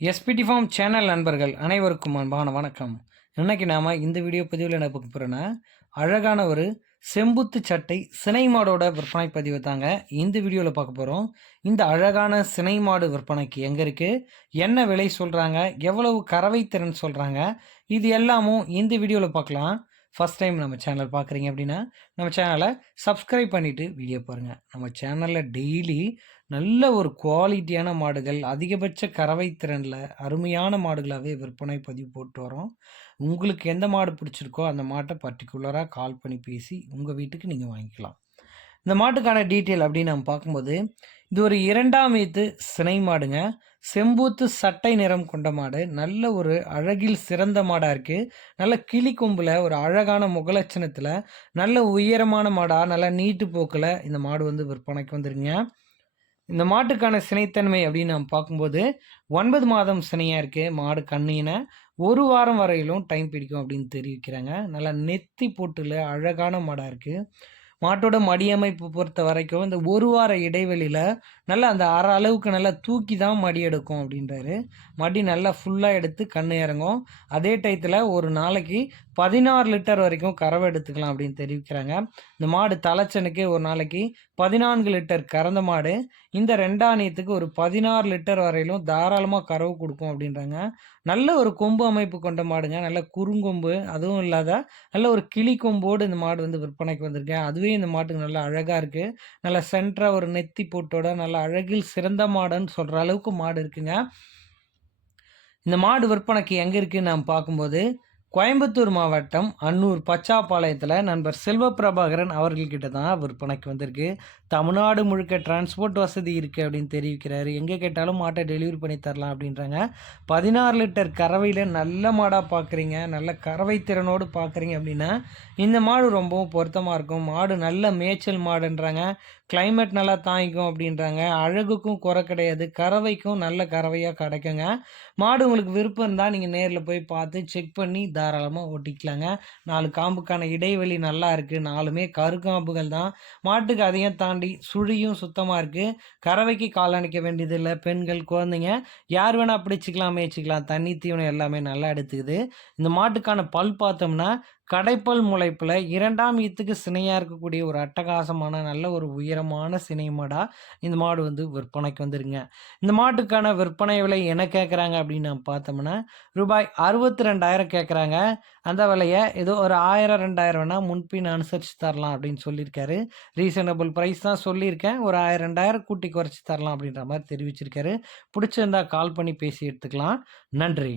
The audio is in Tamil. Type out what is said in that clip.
எஸ்பிடி ஃபார்ம் சேனல் நண்பர்கள் அனைவருக்கும் அன்பான வணக்கம். இன்றைக்கி நாம் இந்த வீடியோ பதிவில் என்ன பார்க்க போகிறோன்னா அழகான ஒரு செம்புத்து சட்டை சினை மாடோட விற்பனை பதிவு தாங்க இந்த வீடியோவில் பார்க்க போகிறோம் இந்த அழகான சினை மாடு விற்பனைக்கு எங்கே இருக்குது என்ன விலை சொல்கிறாங்க எவ்வளவு கறவை திறன் சொல்கிறாங்க இது எல்லாமும் இந்த வீடியோவில் பார்க்கலாம். ஃபஸ்ட் டைம் நம்ம சேனல் பார்க்குறீங்க அப்படின்னா நம்ம சேனலை சப்ஸ்கிரைப் பண்ணிவிட்டு வீடியோ பாருங்கள் நம்ம சேனலில் டெய்லி நல்ல ஒரு குவாலிட்டியான மாடுகள் அதிகபட்ச கறவை திறனில் அருமையான மாடுகளாகவே விற்பனை பதிவு போட்டு வரோம் உங்களுக்கு எந்த மாடு பிடிச்சிருக்கோ அந்த மாட்டை பர்டிகுலராக கால் பண்ணி பேசி உங்கள் வீட்டுக்கு நீங்கள் வாங்கிக்கலாம். இந்த மாட்டுக்கான டீட்டெயில் அப்படின்னு நம்ம பார்க்கும்போது இது ஒரு இரண்டாம் வீத்து சினை மாடுங்க. செம்பூத்து சட்டை நிறம் கொண்ட மாடு. நல்ல ஒரு அழகில் சிறந்த மாடாக இருக்குது நல்ல கிளி கொம்பில் ஒரு அழகான முகலட்சணத்தில் நல்ல உயரமான மாடாக நல்ல நீட்டு போக்கில் இந்த மாடு வந்து விற்பனைக்கு வந்துருங்க இந்த மாட்டுக்கான சினைத்தன்மை அப்படின்னு நம்ம பார்க்கும்போது ஒன்பது மாதம் சினையாக இருக்குது மாடு கண்ணின ஒரு வாரம் வரையிலும் டைம் பிடிக்கும் அப்படின்னு தெரிவிக்கிறாங்க. நல்லா நெத்தி போட்டில் அழகான மாடாக இருக்குது மாட்டோட மடியமைப்பு பொறுத்த வரைக்கும் இந்த ஒரு வார இடைவெளியில் நல்லா அந்த அரை அளவுக்கு நல்லா தூக்கி தான் மடி எடுக்கும் அப்படின்றாரு. மடி நல்லா ஃபுல்லாக எடுத்து கண்ணு இறங்கும். அதே டயத்தில் ஒரு நாளைக்கு பதினாறு லிட்டர் வரைக்கும் கறவை எடுத்துக்கலாம் அப்படின்னு தெரிவிக்கிறாங்க. இந்த மாடு தலைச்சனுக்கு ஒரு நாளைக்கு பதினான்கு லிட்டர் கறந்த மாடு. இந்த ரெண்டாணியத்துக்கு ஒரு பதினாறு லிட்டர் வரையிலும் தாராளமாக கறவு கொடுக்கும் அப்படின்றாங்க. நல்ல ஒரு கொம்பு அமைப்பு கொண்ட மாடுங்க. நல்ல குறுங்கொம்பு அதுவும் இல்லாத நல்ல ஒரு கிளி கொம்போடு இந்த மாடு வந்து விற்பனைக்கு வந்திருக்கேன் அதுவே இந்த மாட்டுக்கு நல்லா அழகாக இருக்குது நல்ல சென்டராக ஒரு நெத்தி போட்டோட நல்ல அழகில் சிறந்த மாடுன்னு சொல்கிற அளவுக்கு மாடு இருக்குங்க. இந்த மாடு விற்பனைக்கு எங்கே இருக்குன்னு நாம் பார்க்கும்போது கோயம்புத்தூர் மாவட்டம் அன்னூர் பச்சாப்பாளையத்தில் நண்பர் செல்வ பிரபாகரன் அவர்கள்கிட்ட தான் விற்பனைக்கு வந்திருக்கு. தமிழ்நாடு முழுக்க டிரான்ஸ்போர்ட் வசதி இருக்குது அப்படின்னு தெரிவிக்கிறாரு. எங்கே கேட்டாலும் மாட்டை டெலிவரி பண்ணி தரலாம் அப்படின்றாங்க. பதினாறு லிட்டர் கறவையில் நல்ல மாடாக பார்க்குறீங்க நல்ல கறவை திறனோடு பார்க்குறீங்க அப்படின்னா இந்த மாடு ரொம்பவும் பொருத்தமாக இருக்கும். மாடு நல்ல மேய்ச்சல் மாடுன்றாங்க. கிளைமேட் நல்லா தாங்கிக்கும் அப்படின்றாங்க. அழகுக்கும் குறை கிடையாது. கறவைக்கும் நல்ல கறவையாக கிடைக்குங்க. மாடு உங்களுக்கு விருப்பம் இருந்தால் நீங்கள் நேரில் போய் பார்த்து செக் பண்ணி தாராளமாக ஓட்டிக்கலாங்க. நாலு காம்புக்கான இடைவெளி நல்லா இருக்குது நாலுமே கருக்காம்புகள் தான். மாட்டுக்கு அதையும் தாண்டி சுழியும் சுத்தமாக இருக்குது கறவைக்கு கால் அணைக்க வேண்டியதில்லை. பெண்கள் குழந்தைங்க யார் வேணால் பிடிச்சிக்கலாம் மேய்ச்சிக்கலாம். தண்ணி தீவனம் எல்லாமே நல்லா எடுத்துக்குது. இந்த மாட்டுக்கான பல் பார்த்தோம்னா கடைப்பல் முளைப்பில் இரண்டாம் ஈத்துக்கு சினையாக இருக்கக்கூடிய ஒரு அட்டகாசமான நல்ல ஒரு உயரமான சினை மாடாக இந்த மாடு வந்து விற்பனைக்கு வந்துருங்க. இந்த மாட்டுக்கான விற்பனை விலை என்ன கேட்குறாங்க அப்படின்னு நம்ம பார்த்தோம்னா ரூபாய் அறுபத்தி ரெண்டாயிரம் கேட்குறாங்க அந்த விலையை ஏதோ ஒரு ஆயிரம் ரெண்டாயிரம் வேணால் முன்பின் அனுசரித்து தரலாம் அப்படின்னு சொல்லியிருக்காரு. ரீசனபிள் ப்ரைஸ் தான் சொல்லியிருக்கேன். ஒரு ஆயிரம் ரெண்டாயிரம் கூட்டி குறைச்சி தரலாம் அப்படின்ற மாதிரி தெரிவிச்சிருக்காரு. பிடிச்சிருந்தா கால் பண்ணி பேசி எடுத்துக்கலாம். நன்றி.